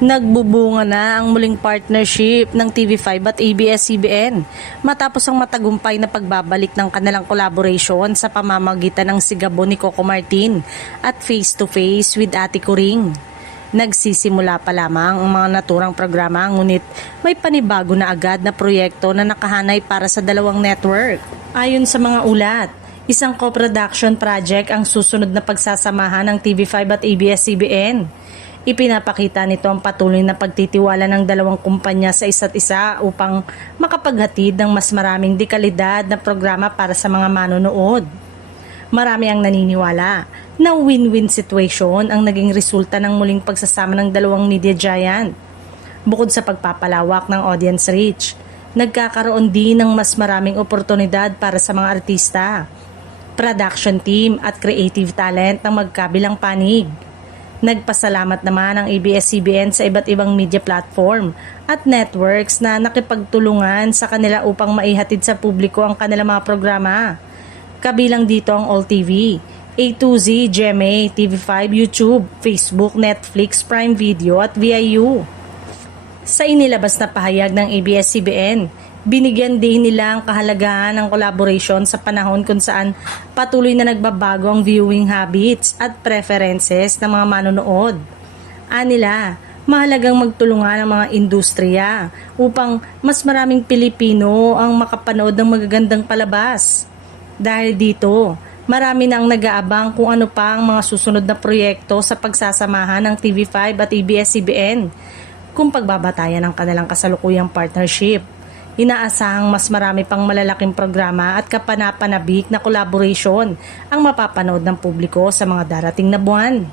Nagbubunga na ang muling partnership ng TV5 at ABS-CBN matapos ang matagumpay na pagbabalik ng kanilang collaboration sa pamamagitan ng Sigabo ni Coco Martin at Face to Face with Ate Kuring. Nagsisimula pa lamang ang mga naturang programa ngunit may panibago na agad na proyekto na nakahanay para sa dalawang network. Ayon sa mga ulat, isang co-production project ang susunod na pagsasamahan ng TV5 at ABS-CBN. Ipinapakita nito ang patuloy na pagtitiwala ng dalawang kumpanya sa isa't isa upang makapaghatid ng mas maraming dekalidad na programa para sa mga manonood. Marami ang naniniwala na win-win situation ang naging resulta ng muling pagsasama ng dalawang media giant. Bukod sa pagpapalawak ng audience reach, nagkakaroon din ng mas maraming oportunidad para sa mga artista, production team at creative talent ng magkabilang panig. Nagpasalamat naman ang ABS-CBN sa iba't ibang media platform at networks na nakipagtulungan sa kanila upang maihatid sa publiko ang kanilang mga programa. Kabilang dito ang All TV, A2Z, GMA, TV5, YouTube, Facebook, Netflix, Prime Video at VIU. Sa inilabas na pahayag ng ABS-CBN, binigyan din nila ang kahalagahan ng collaboration sa panahon kung saan patuloy na nagbabago ang viewing habits at preferences ng mga manonood. Anila, mahalagang magtulungan ang mga industriya upang mas maraming Pilipino ang makapanood ng magagandang palabas. Dahil dito, marami na ang nag-aabang kung ano pa ang mga susunod na proyekto sa pagsasamahan ng TV5 at ABS-CBN kung pagbabatayan ng kanilang kasalukuyang partnership. Inaasahang mas marami pang malalaking programa at kapanapanabik na collaboration ang mapapanood ng publiko sa mga darating na buwan.